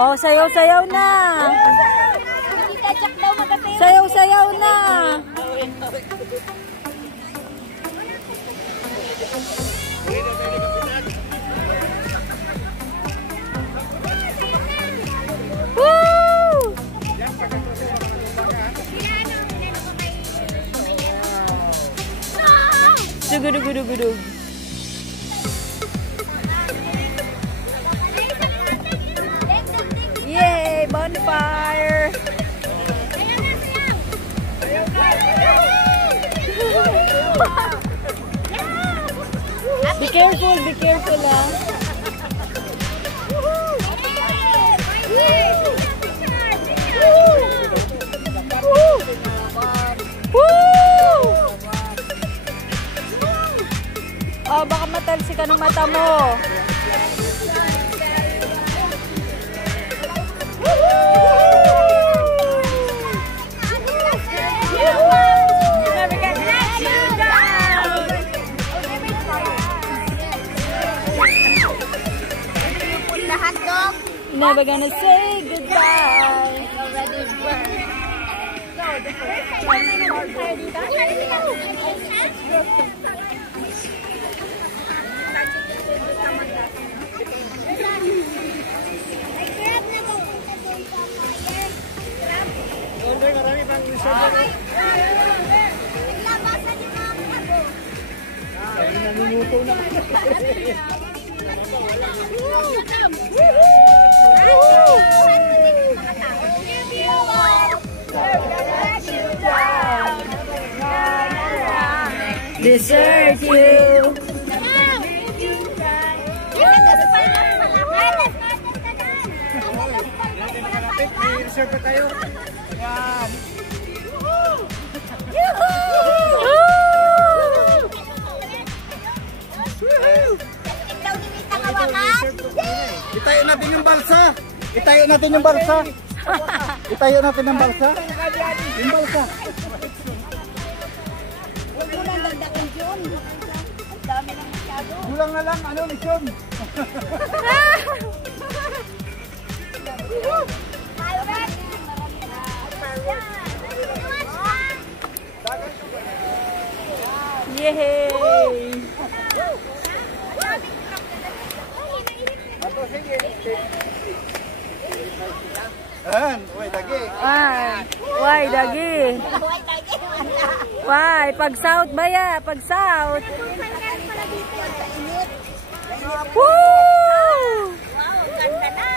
Oh, sayaw-sayaw na. Sayaw-sayaw na. Woo! Dugudugudugudug. Yay! Bonfire! Be careful ah. Oh, baka matalsi ka ng mata mo. Never gonna say goodbye. Already burned. No, the first desert you. Desert tayo. Yan. Itayo natin yung balsa. Itayo natin yung balsa. Itayo natin yung balsa. Yung balsa. Kulang na lang, ano, mission. Yay! Uy, dagi. Uy, dagi. Uy, pag south ba ya? Pag south. Woo! Wow, ganda na.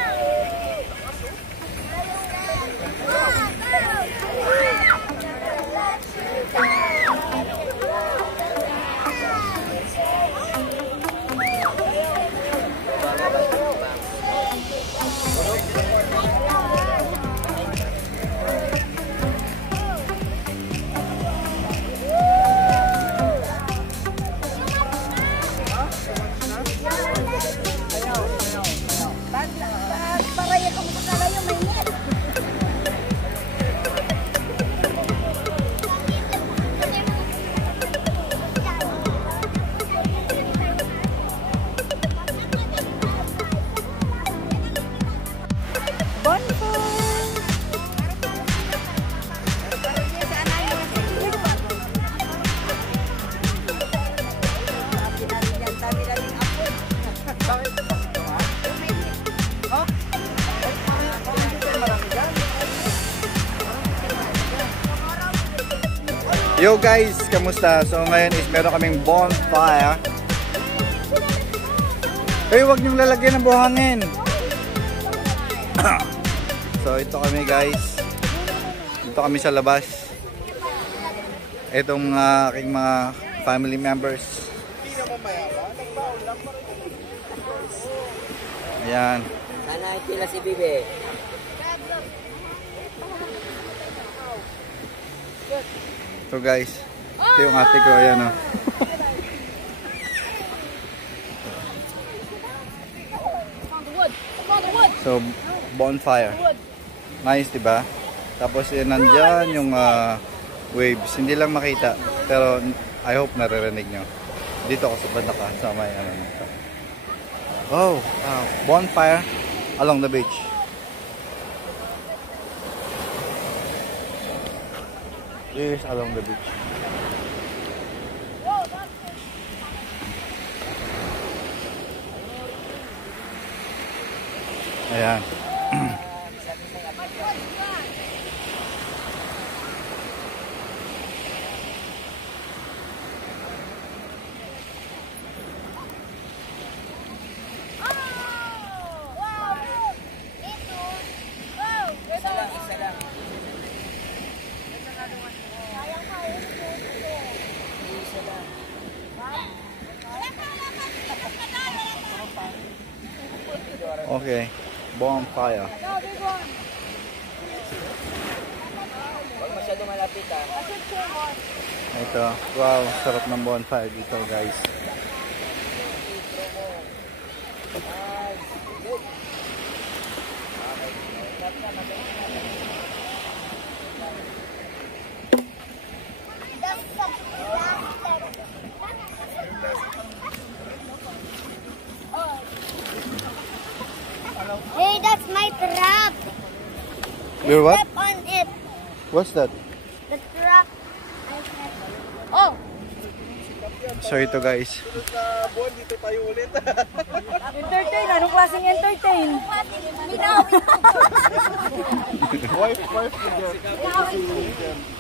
Yo guys, kamusta? So ngayon is meron kaming bonfire. Huwag niyong lalagyan ng buhangin. So ito kami guys. Ito kami sa labas. Itong aking mga family members. Ayan. Sana itila si Bibe. So guys, ito yung ate ko, ayan o. So, bonfire. Nice, diba? Tapos nandyan yung waves. Hindi lang makita, pero I hope naririnig nyo. Dito ako sa Bandaka, sa may ano nito. Oh, bonfire along the beach. This is along the beach. Ayan. Okay, bonfire. Huwag masyado malapit ha. Ito, wow, sarap ng bonfire dito guys. Hey, that's my trap. Your what? Step on it. What's that? The trap. Oh. So ito guys. Entertain? Anong klaseng entertain?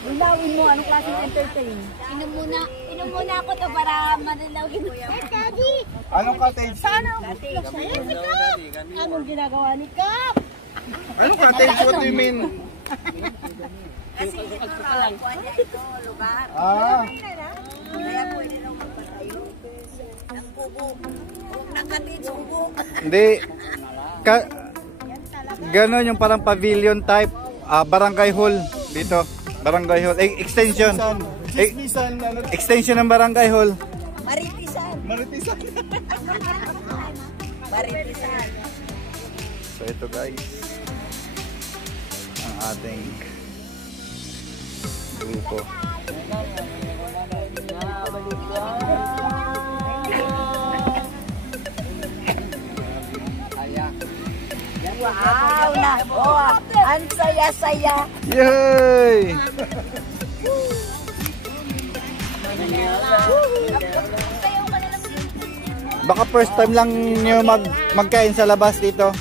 Linawin mo, anong klaseng entertain? Inom muna ako to para manilawin mo. Hey, Daddy. Anong cottage? Sana Anong ginagawa ni Kap? Anong cottage? What do you mean? Kasi ito raw, ito lugar. Ah, Kaya pwede lang magpatayo. Ang bubo. Nakatid subo. Hindi. Ganon yung parang pavilion type. Barangay hall dito. Barangay hall. Extension. chismisan, ano? Extension ng barangay hall. Maritisan. Maritisan. Maritisan. So ito guys. Ang ating grupo. Wow! Ang saya-saya. Yay! Baka first time lang nyo magkain sa labas dito.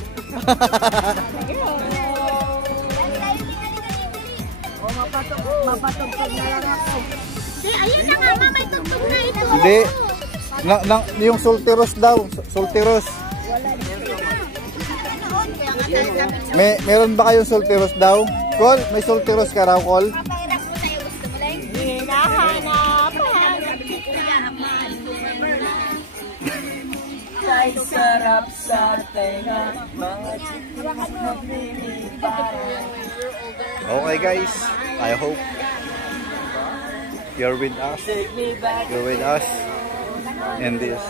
Mapatugtog na lang ako. Ayun na nga, may tugtog na ito. Hindi. Yung sultiros daw. Sultiros. Meron ba kayong sultiros daw? Col, may sultiros ka raw, Col? Papahirap mo sa'yo, gusto mo lang? Hinahanap. Ay sarap sa tenga. Mga chikos na pinipara. Okay guys, I hope you're with us. You're with us in this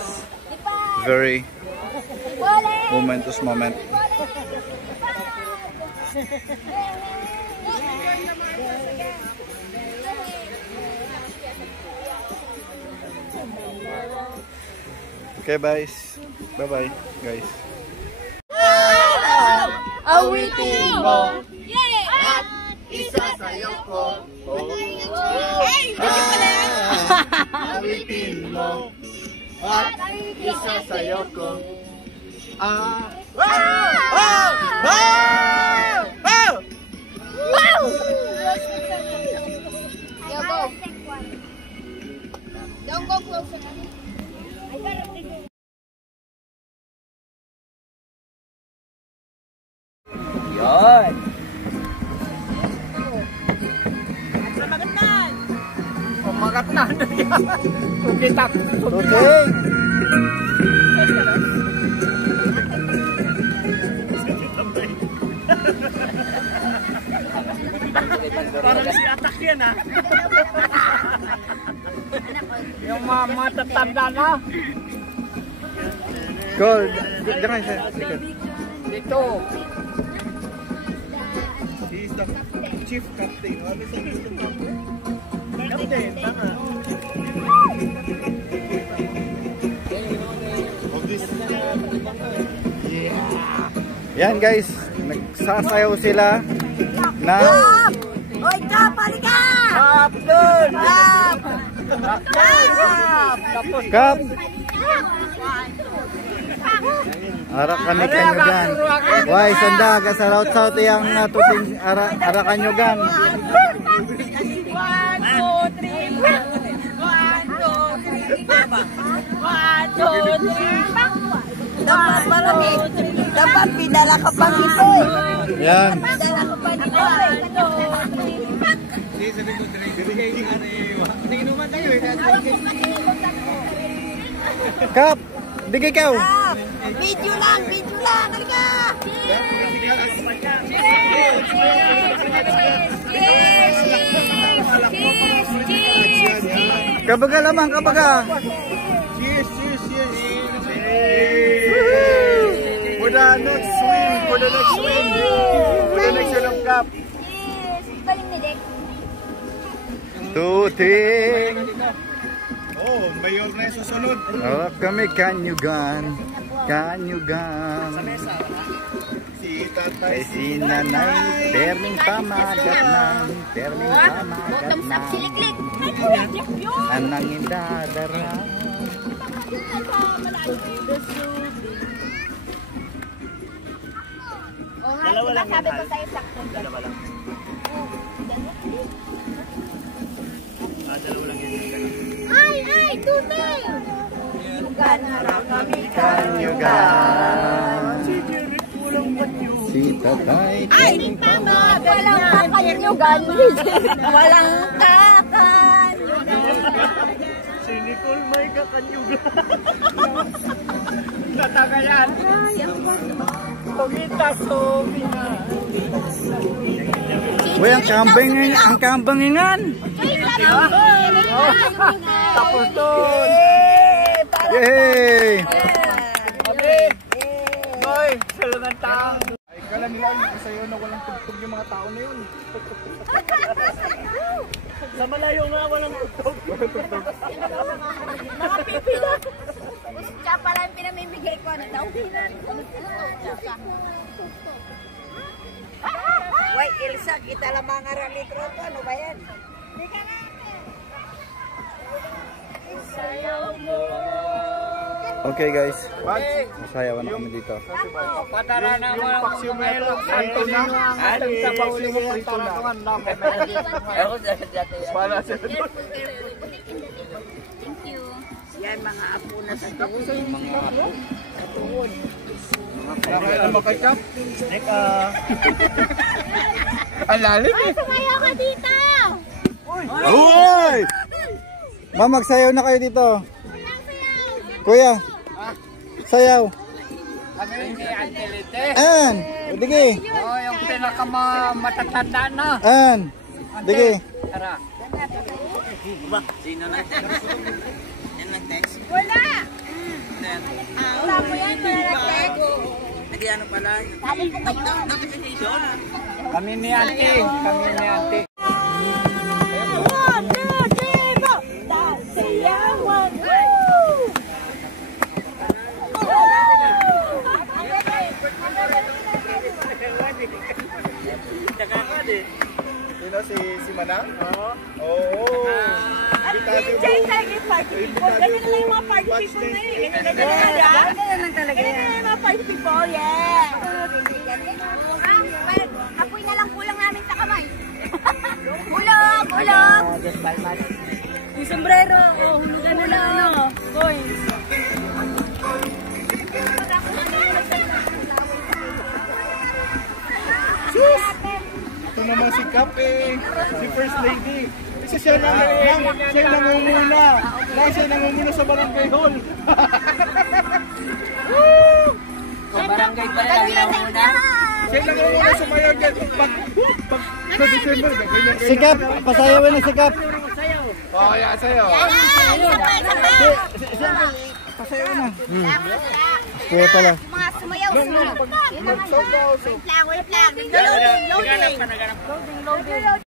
very momentous moment. Okay guys, bye bye guys. Awitin mo. At isa sa'yo ko. Awitin mo. At isa sa'yo ko. Yo, go. Don't go closer. Yun. Umagat na. Ukitak. Tuting! Parang si Atak yan ah. Yung mga matatanda na. Col, jangan sa sikit. Dito. He is the chief captain. Ano sa captain? Captain, tama. Of this. Yan guys, nagsasayaw sila na Oy, Kap, halika! Kap doon! Kap! Arakan-ikan Why, sanda, kasaraut-saut yang tuting arakan-yugan. 1, 2, 3. Dapat marami. Dapat pidala ka pang ito. Yan. Pidala ka pang ito. 1, 2, 3. Kap! Di ikaw! Video lang. Halika. Kabaga lamang, kabaga! For the next win, for the next win of Cup. Galing ni Dek. Tuting! Oh, mayor na yung susunod. Harap kami kanyugan. Si Tatay. Ay si Nanay, terming pamagat ng, Bottoms up, siliklik. anang indadara. Dalawa lang sabi ko sa'yo sakto. Dalawa lang. Ay, tuting! Kanyugan. Si Tatay, terming pamagat Walang kakanyugan. Walang kakanyugan. Si Nicole may kakanyugan. Tatagayan. Uy, ang kambangingan. Tapos doon. Yay! Hoy, salangantang. Ay, kala nila yung sa'yo na walang tugtog yung mga tao na yun. Sa malayo nga walang tugtog. Mga pipila. Siya pala yung pinamimigay ko. Ano daw? Wait, Ilsa, kita lang mga ralitro to. Ano ba yan? Okay guys, masayawan na kami dito. Patara na yung paksiyo mo ito. Ito na. Alam sa paksiyo mo ito na. Ako sa dati. Para sa ito. Thank you. Yan, mga apo na sa Nakakala makakap. Alalim eh. Sumayaw ka dito! Uy! Ma'am, magsayaw na kayo dito. Kuya, sayaw. Kami ni Angelite. An, dige. Oh, yung pinakamatatanda na. An, dige. Tara. Wala! Wala mo yan, malalatek. Sabi ko kayo. Kami ni Ate. 1, 2, 3, go! Sayawan! Sino si Manang? Oo. Party people. Ganun na lang yung mga party people na yun. Ganun lang talaga yan. Ganun yung mga party people, yeah. Apoy na lang kulang namin sa kamay. Ulog! Yung sombrero, hulugan na lang, ano, coins. Ito naman si Kap eh. Si First Lady. Kasi siya nangunguna. Siya nangunguna sa barangay hall. Barangay pa rin lagi na muna. Siya nangunguna sa mayor dyan. Pag sa December, ganyan. Sikap, pasayawin na sikap. Oh, yeah, sa'yo. Pasayawin na. Kuya pala. Mga sumayaw. Pag-sound daw. Wait lang. Loading.